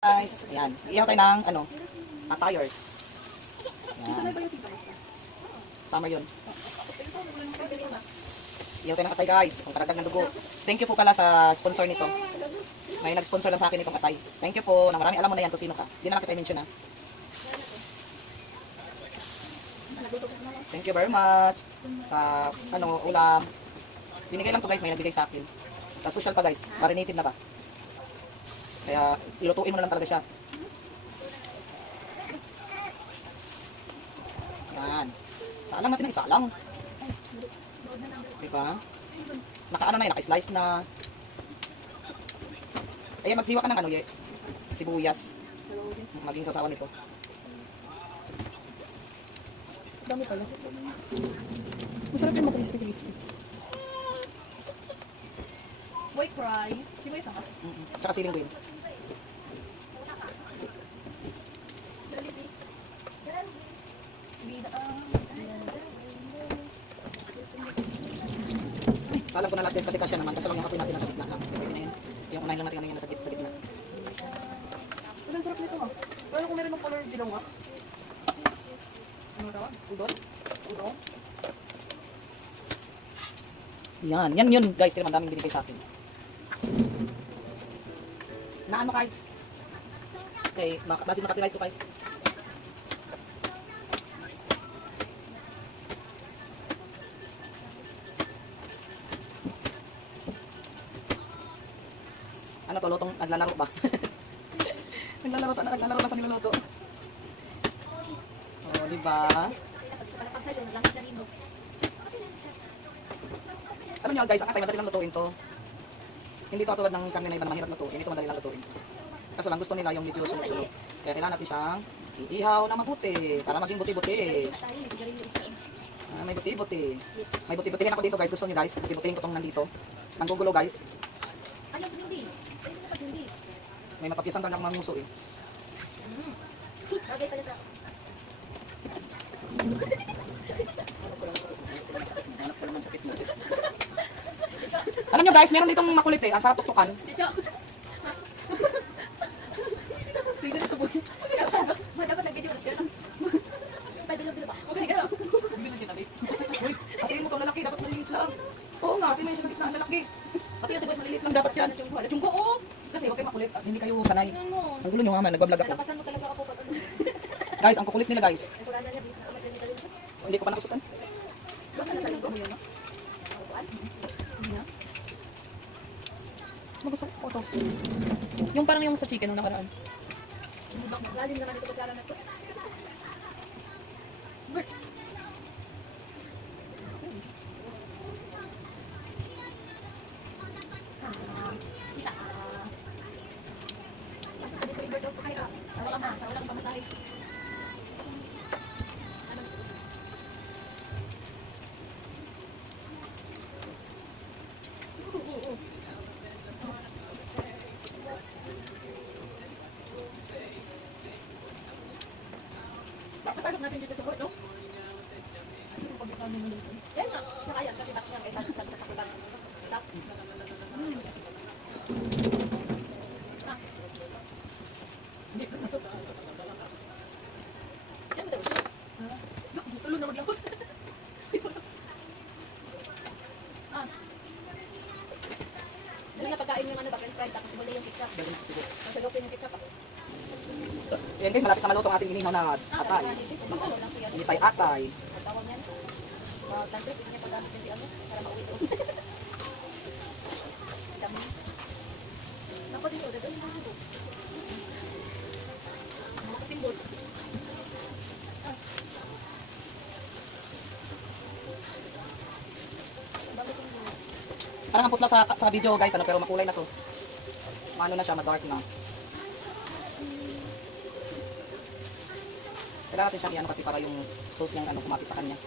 Guys, ayan. Iihaw tayo ng, tires. Ayan. Summer yun. Iihaw tayo ng atay guys. Ang karagdag ng dugo. Thank you po pala sa sponsor nito. May nag-sponsor lang sa akin itong atay. Thank you po. Nang marami alam mo na yan kung sino ka. Hindi na lang kita i-mention ha. Thank you very much sa, ulam. Binigay lang to guys. May nagbigay sa akin. Sa social pa guys. Marinated na ba? Kaya ilutuin mo na lang talaga siya. Yan. Salang natin ng isalang. Diba? Naka-ano na yun, naka-slice na. Ayan, magsiwa ka ng sibuyas. Maging sasawan nito. Dami pala. Masarap yung makrispy-crispy. Boy cry. Sibuyas ka? Tsaka siling green. Salam ko na lahat guys kasi kasya naman. Kasi lang yung apoy natin nasa gitna lang. Yung na yun. Yung unahin lang natin yung nasa gitna. Ang sarap nito ah. Pero kung meron ng color bilong ah. Ano tawag? Udon? Udon? Yan. Yan yun guys. Kaya daming binigay sa akin. Na ano kahit? Okay. Basi makapiright ko kahit. Ano to, lutong naglalaro ba? naglalaro na sa niluluto. Oh, di ba? Alam niyo guys, ang atay madali lang lutuin to. Hindi to tulad ng karne na iba na mahirap lutuin. Ito madali lang lutuin. Kaso lang gusto nila yung medyo sunod-sunod. Kaya kailangan natin siyang iihaw na mabuti para maging buti-buti. May buti-buti. May buti-butihin ako dito guys. Gusto niyo guys, buti-butihin ko tong nandito. Nanggugulo guys. Ayos, hindi. Hindi. May mapapyasan talaga akong mamuso eh. Bagay pala sa... Hanap ko naman sakit mo. Alam nyo guys, meron ditong makulit eh. Ang sarap tuktukan. Ticho! Tingnan ito boy. Dapat nag-video ulit ka. Pwede lang ba? Okay, gano'n. Bilang kita babe. Uy, hatiin mo itong lalaki. Dapat maliliit lang. Oo nga, hatiin mo yun siya sa gitna ng lalaki. Hatiin mo siya guys, maliliit lang dapat yan. Chunggo, oo. Kasi huwag kayo makulit at hindi kayo sanay. Ang gulo nyo nga man, nagbablog ako. Nalapasan mo talaga ako pag Guys, ang kukulit nila guys. ay kurada niya, bisa naman din dito. Hindi ko pa nakusutan. Baka na talaga mo yun, no? Magusto ko toast. Yung parang yung sa chicken nung nakaraan. Lalim naman ito kutsara na ito. Kita. Pasok ka dito, Ibert. Ay, tawag ka ma. Tawag lang pamasahe. Pasok natin dito sa court, no? Kaya nga, nakaya kasi back niya kaysa sa kakulang. Tap. Yan daw. Tulo na maglapos. Dali na pagkain yung french fries, tapos muli yung ketchup. Masalopin yung ketchup. Ayan guys, malapit na maluto ang ating inihaw na atay. Itay-atay. Tawag yan. Tantrip, hindi niya paggamit yung ano, para mauwi doon. Dami. Dapat yung order doon. Mga kasimbol. Parang ang putla sa video guys, pero makulay na to. Maano na siya, ma-dark na. Kailangan natin siyang i-ano kasi para yung sauce niyang kumapit sa kanya.